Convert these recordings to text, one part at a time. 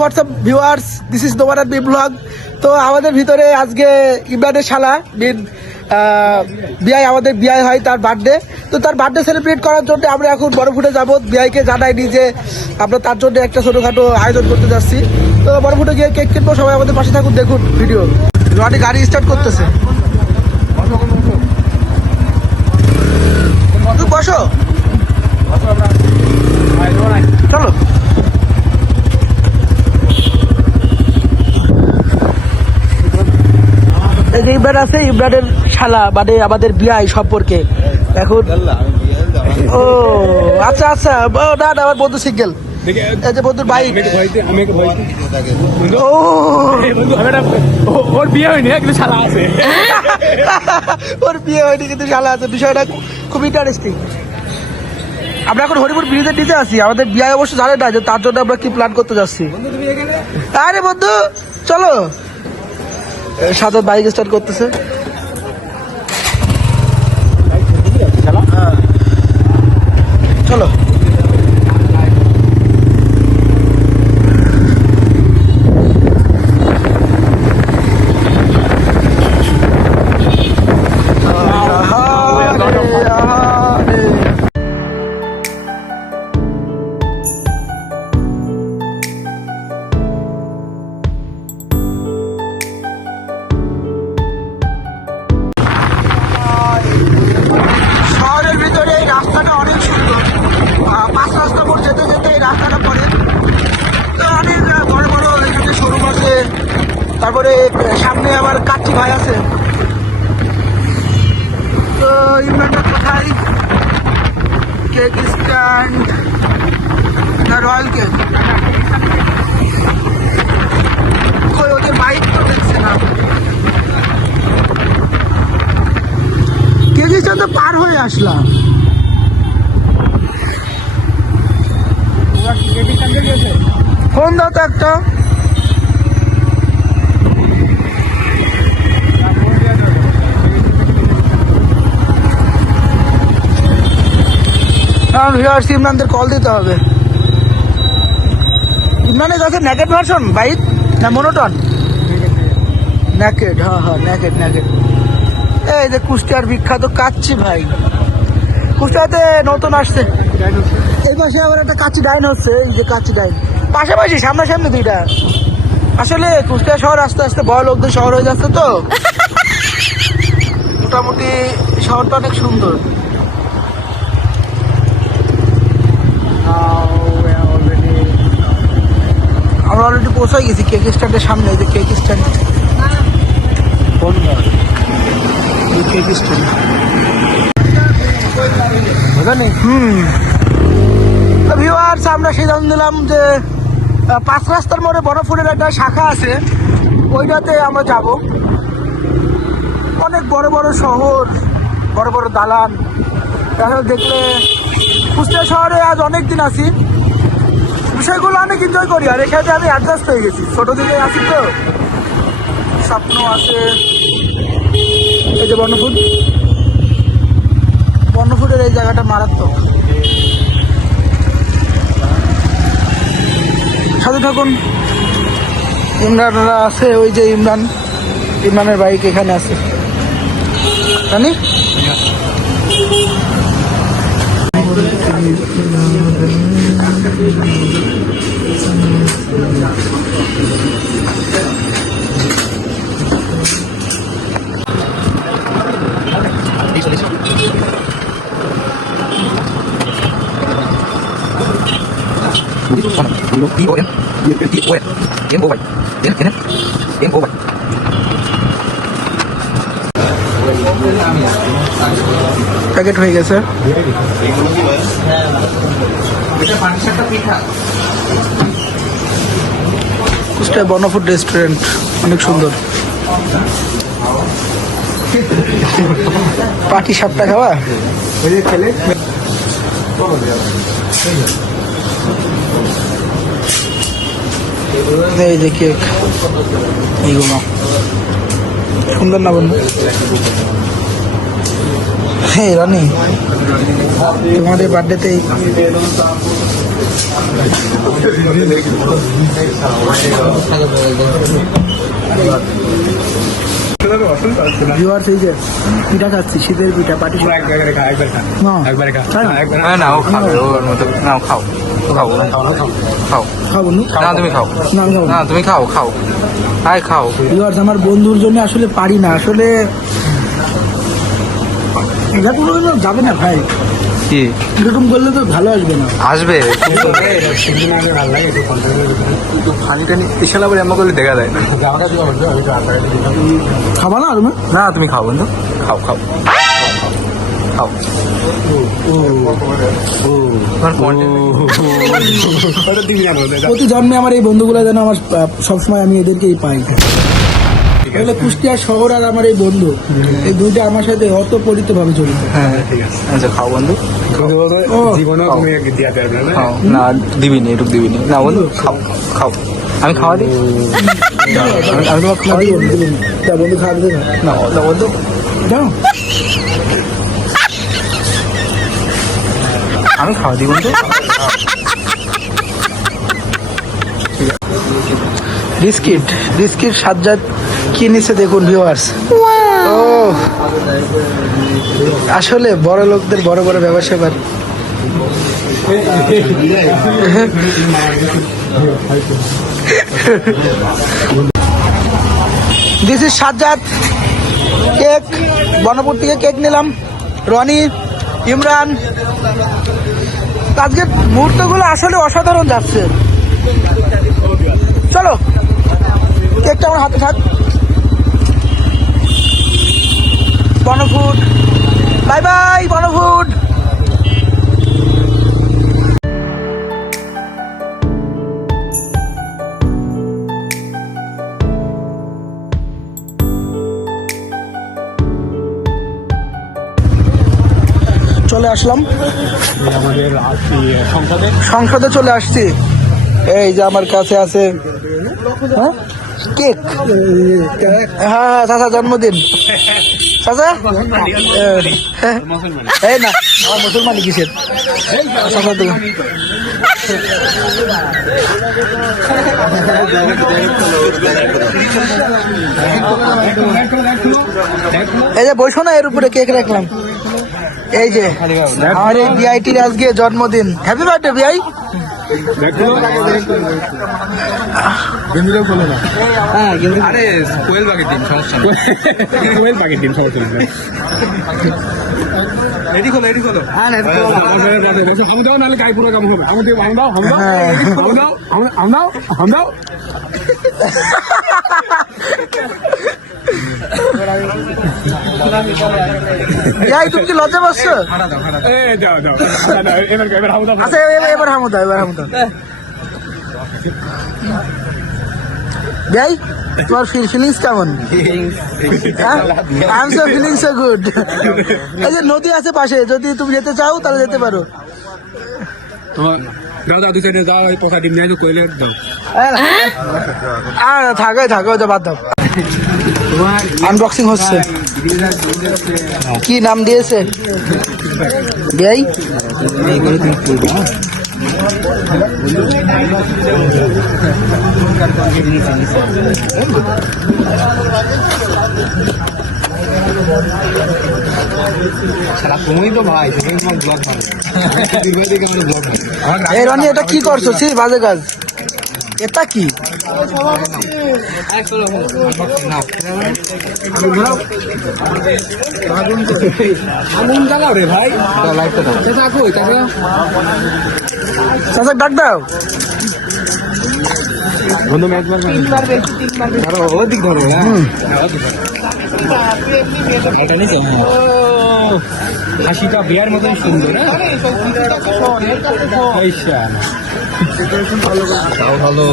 WhatsApp viewers, this is Noman B blog. তো আমাদের ভিতরে আজকে ইমরানের শালা বিআই, আমাদের বিআই হয়, তার বার্থডে। তো তার বার্থডে সেলিব্রেট করার জন্য আমরা এখন বড়ফুটে যাবো। বিআইকে জানাইনি যে আমরা তার জন্য একটা ছোটোখাটো আয়োজন করতে যাচ্ছি। তো বড়ফুটে গিয়ে কেক কিনবো, সবাই আমাদের পাশে থাকুন, দেখুন ভিডিও। রনি গাড়ি স্টার্ট করতেছে, বসো চলো। এই যে ইমরান আছে, ইমরানের শালা মানে আমাদের বিআই সম্পর্কে এখন। ও আচ্ছা আচ্ছা, না না, আমার বন্ধু সিঙ্গেল, এই যে বন্ধুর বাইক। ও ওর বিয়ে হয়নি কিন্তু শালা আছে। ওর বিয়ে হয়নি কিন্তু শালা আছে, বিষয়টা খুব ইন্টারেস্টিং। আমরা এখন হরিপুর ব্রিজের নিচে আছি। আমাদের বিয়ে অবশ্য জানে না যে তার জন্য আমরা কি প্ল্যান করতে যাচ্ছি। আরে বন্ধু চলো। সাথে বাইক স্টার্ট করতেছে, চলো। তারপরে সামনে আমার কাচ্চি ভাই আছে। তো ইমরানটা কোথায়? কেক স্ট্যান্ড না রয়্যাল কেক? কই ওদের বাইক তো দেখছে না। কেক স্ট্যান্ড তো পার হয়ে আসলাম। ফোন দাও তো একটা। ইমরানদের কল দিতে হবে। ইমরানের কাছে ন্যাকেড ভার্সন বাইক না মনোটন? ন্যাকেড, হ্যাঁ হ্যাঁ ন্যাকেড ন্যাকেড। এই যে কুষ্টিয়ার বিখ্যাত কাচ্চি ভাই, কুষ্টিয়াতে নতুন আসছে। এই পাশে আবার একটা কাচ্চি ডাইন হচ্ছে, এই যে কাচ্চি ডাইন পাশাপাশি সামনাসামনি দুইটা। আসলে কুষ্টিয়া শহর আস্তে আস্তে বড় লোকদের শহর হয়ে যাচ্ছে, তো মোটামুটি শহরটা অনেক সুন্দর। আমরা অলরেডি পৌঁছাই গেছি কেক স্ট্যান্ডের সামনে। যে cake stand, cake stand viewers, আমরা সিদ্ধান্ত নিলাম যে 5 রাস্তার মোড়ে বড়ফুটের একটা শাখা আছে, ওইটাতে আমরা যাব। অনেক বড় বড় শহর, বড় বড় দালান, তাহলে দেখলে কুষ্টিয়া শহরে আজ অনেক দিন আছি, বিষয়গুলো অনেক এনজয় করি। আর এখানে আমি অ্যাডজাস্ট হয়ে গেছি, ছোটো দিকে আছি তো, স্বপ্ন আছে। এই যে বর্ণফুট, বর্ণফুটের এই জায়গাটা মারাত্মক। সাথে থাকুন। ইমরানরা আছে, ওই যে ইমরানের বাইক এখানে আছে, জানি। প্যাকেট হয়ে গেছে। কুষ্টিয়া বর্ণফুড রেস্টুরেন্ট অনেক সুন্দর। পাটি সাপটা খাওয়া। এই যে কেক, এইগুলো সুন্দর না বন্ধু? হ্যাঁ রানি, তোমাদের বার্থডেতে ভিউয়ার্স এই যে পিঠা খাচ্ছি, শীতের পিঠা, পাটি না ও খাবে ওর মতো না খাও খাও খাও খাও বন্ধু, না তুমি খাও না আমি খাবো না। না তুমি খাও খাও আয় খাও ভিউয়ার্স আমার বন্ধুর জন্য আসলে পারি না, আসলে এটা কোনো দিনও যাবে না ভাই, কি এরকম করলে তো ভালো আসবে না। আসবে ফানি টানি ইশালা করে এমন করলে দেখা যায় না খাবা না তুমি? না তুমি খাও বন্ধু খাও খাও খাও তোমার প্রতি জন্মে আমার এই বন্ধুগুলো যেন আমার সবসময় আমি এদেরকেই পাই। তাহলে কুষ্টিয়া শহর আর আমার এই বন্ধু, এই দুইটা আমার সাথে অতপ্রীত ভাবে জড়িত। হ্যাঁ ঠিক আছে আচ্ছা খাও বন্ধু জীবনেও তুমি দিয়া পারবে না। খাও না দিবিনি এটুকু দিবিনি না বন্ধু খাও খাও আমি খাওয়া দিই আমি তোমাকে খাওয়া দিই বন্ধু খাওয়া দেবে না? না বন্ধু দাও। আমি খাওয়া দিই বন্ধু বিস্কিট বিস্কিট সাজ্জাদ কি নিছে দেখুন ভিউয়ার্স। ও আসলে বড় লোকদের বড় বড় ব্যবসা বাড়ি। This is Sajjad cake, Banpur থেকে কেক নিলাম, রনি, ইমরান। আজকের মুহূর্তগুলো আসলে অসাধারণ যাচ্ছে। চলো কেকটা আমার হাতে থাক। বনফুড, বাই বাই বনফুড। চলে আসলাম আমাদের সংসদে, চলে আসছি। এই যে আমার কাছে আছে হ্যাঁ কেক, হ্যাঁ চাচা জন্মদিন। চাচা এই না আমার মুসলমানি কিসের চাচা তো। এই যে বসো না, এর উপরে কেক রাখলাম। এই যে আমার এই বিআইটির আজকে জন্মদিন। হ্যাপি বার্থডে বিআই। আরে কোয়েল পাখির দিন সমস্যা কোয়েল পাখির ডিম সমস্যা নেই। এটি খোলো এটি খোলো হাম দাও নাহলে গায়ে পুরো কাম হবে। হাম দাও হাম দাও হাম দাও হাম দাও হাম দাও। বিআই তুমি কি লজ্জা পাচ্ছো? এই দাও দাও এবার হাম দাও। আচ্ছা এবার হামু দাও, এবার হামু দাও। বিআই তোমার ফিলিংস কেমন? I am so feeling so good. এই যে নদী আছে পাশে, যদি তুমি যেতে চাও তাহলে যেতে পারো। তোমার দাও দাও দুই সাইডে দাও, এই পোকা ডিম নিয়ে কোয়েলে দাও। আর থাকো থাকো, তো বাদ দাও। আনবক্সিং হচ্ছে। কি নাম দিয়েছে বিআই? তুমি তো ভাই ব্লগ এই রনি এটা কি করছো? ছি বাজে কাজ। এটা কি? আগুন জ্বালাও রে ভাই। লাইটটা দাও চাচা কই চাচা? চাচা ডাক দাও। বন্ধু ম্যাচ মারবে ধরো ওদিক ধরো। হ্যাঁ এটা নিচে হাসিটা বিয়ার মতন সুন্দর। ভালো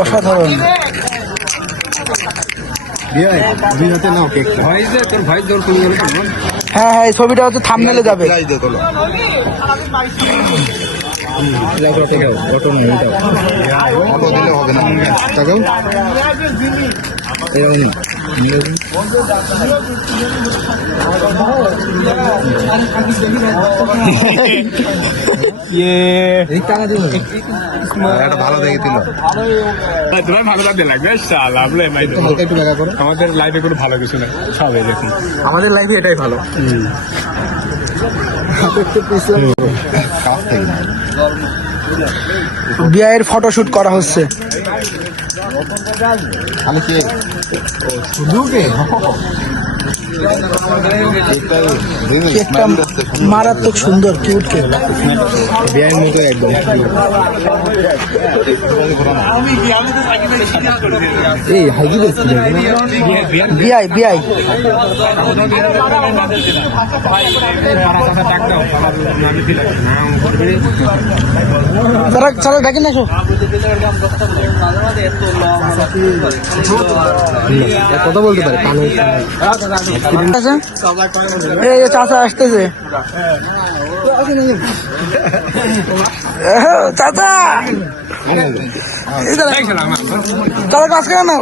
অসাধারণ। দুই হাতে নাও কেক। ভাই যে তোর ভাই তোর তুমি গেলে হ্যাঁ হ্যাঁ, এই ছবিটা হচ্ছে থাম্বনেলে যাবে। ভালো দেখেছিল তোমার ভালো লাগতে লাগবে আমাদের লাইফে কোনো ভালো কিছু নেই, সব এরকম। আমাদের লাইফে এটাই ভালো। বিয়ের ফটোশুট করা হচ্ছে। কেকটা মারাত্মক সুন্দর, কিউট কেক। বিয়ের মতো একদম। এই হাইকি বিআই বিআই তারা তারা ডাকেন না। কথা বলতে পারে এই চাচা আসতেছে। চাচা তারা কাজ করে না।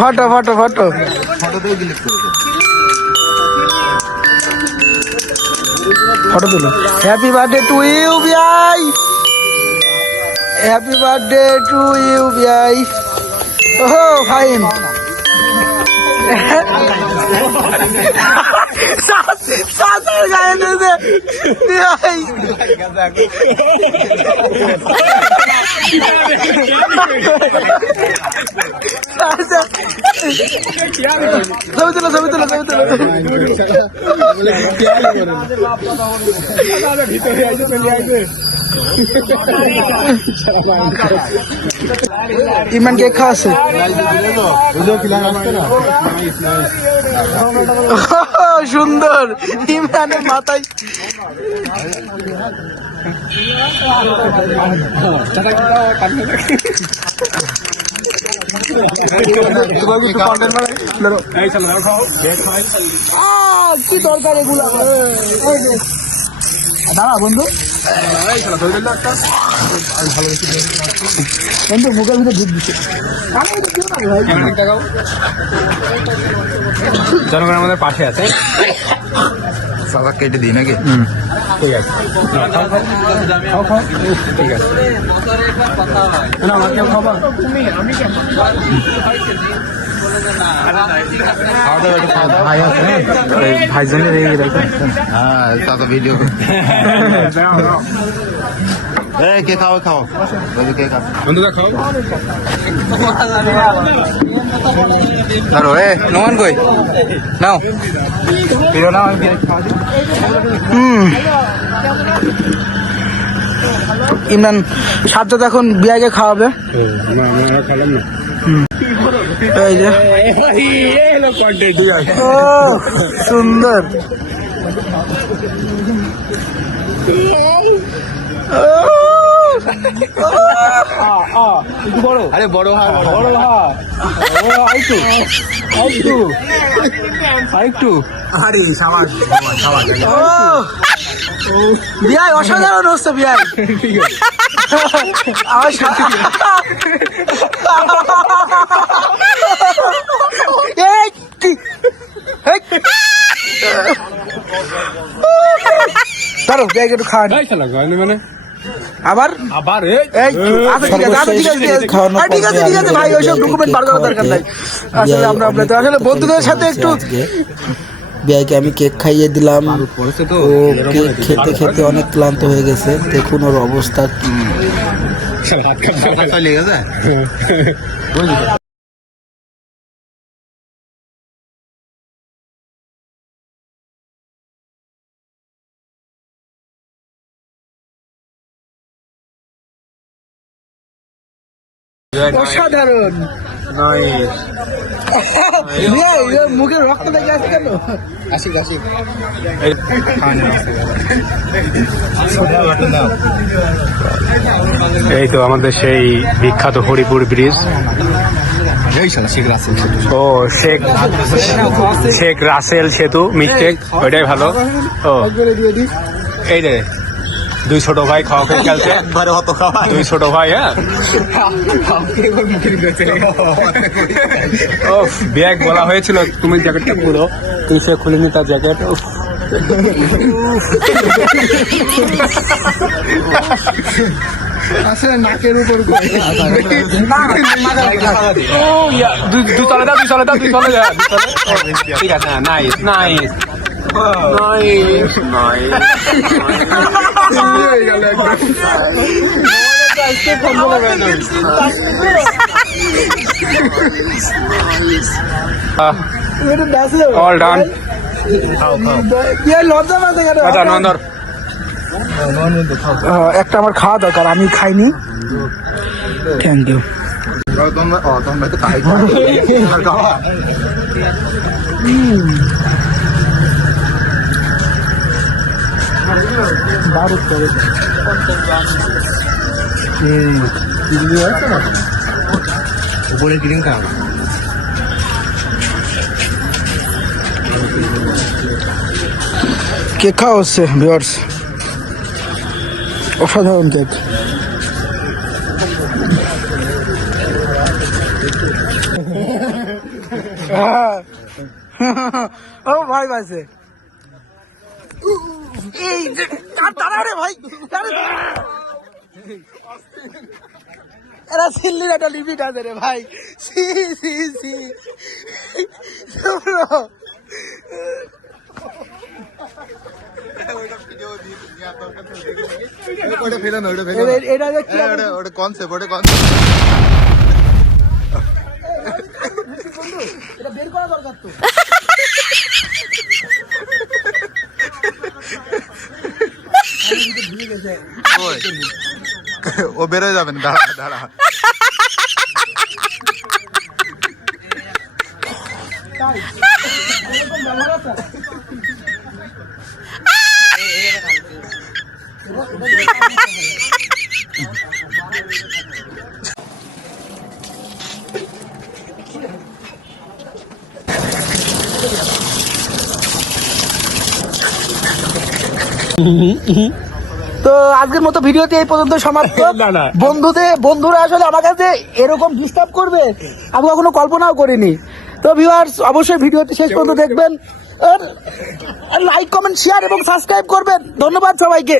ফটো ফটো ফটো ফটো তুলো। হ্যাপি বার্থডে টু ইউ বিআই, হ্যাপি বার্থডে টু ইউ বিআই। ওহো ফাইন। চাচার গায়ে দিয়েছে বিআই। ছবি তুলো ছবি তুলো ছবি তুলো। ইমরান কেক খাওয়াচ্ছে। সুন্দর ইমরানের মাথায়। কি দরকার এগুলা? দাঁড়া বন্ধু, বন্ধু মুখের ভিতরে ঢুক দিচ্ছে। জনগণ আমাদের পাশে আছে। সাদা কেটে দিই নাকি? ঠিক আছে, ঠিক আছে। ভাই আছে ভাইজনের হ্যাঁ দাদা ভিডিও কে খাও খাও কে খাও বন্ধুরা খাও। ধরো নোমান কই নাও ফিরো নাও। ইমরান সাজ্জাদ এখন বিয়াকে খাওয়াবে। খেলাম না। এই যে ও সুন্দর। আরে বড় হা আরেকটু আরে সাবাস সাবাস। বিয়াই অসাধারণ হচ্ছে বিয়াই। আমার ধরো বিয়াইকে একটু খাওয়ানি মানে আবার আবার ঠিক আছে ভাই, ওইসব ডকুমেন্ট বার করার দরকার নাই। আসলে আমরা আসলে বন্ধুদের সাথে একটু। বিয়াইকে আমি কেক খাইয়ে দিলাম, ও কেক খেতে খেতে অনেক ক্লান্ত হয়ে গেছে। দেখুন ওর অবস্থা কি। লেগে যায়। অসাধারণ। মুখে রক্ত লেগে আছে কেন? এই তো আমাদের সেই বিখ্যাত হরিপুর ব্রিজ। এই শালা শেখ রাসেল ও শেখ রাসেল সেতু মিস্টেক, ওইটাই ভালো। ও এই রে দুই ছোট ভাই খাওয়া খেয়ে খেলছে, একবারে অত খাওয়া দুই ছোট ভাই। হ্যাঁ ও ব্যাগ বলা হয়েছিল তুমি জ্যাকেটটা খুলো, তুমি সে খুলিনি তার জ্যাকেট। আসলে নাকের উপর দুই তলে দাও, দুই তলে দাও, দুই তলে দাও। ঠিক আছে, নাইস নাইস অল ডান। লজ্জা না দেখে আচ্ছা নন্দর একটা আমার খাওয়া দরকার, আমি খাইনি। Thank you. উপরে ক্রিম খাওয়া কেক খাওয়া হচ্ছে ভিউয়ার্স, অসাধারণ কেক। ও ভাই পাইছে এই যে তারা রে ভাই, এরা সিল্লির একটা লিমিট আছে রে ভাই। সি সি সি এটা ওটা কনসেপ্ট এটা বের করা দরকার তো। ও বেরোয় যাবেন, দাঁড়া দাঁড়া। তো আজকের মতো ভিডিওতে এই পর্যন্ত সমাপ্ত। না। বন্ধুরা আসলে আমার কাছে এরকম ডিস্টার্ব করবে আমি কখনো কল্পনাও করিনি। তো ভিউয়ার্স অবশ্যই ভিডিওটি শেষ পর্যন্ত দেখবেন, আর লাইক কমেন্ট শেয়ার এবং সাবস্ক্রাইব করবেন। ধন্যবাদ সবাইকে।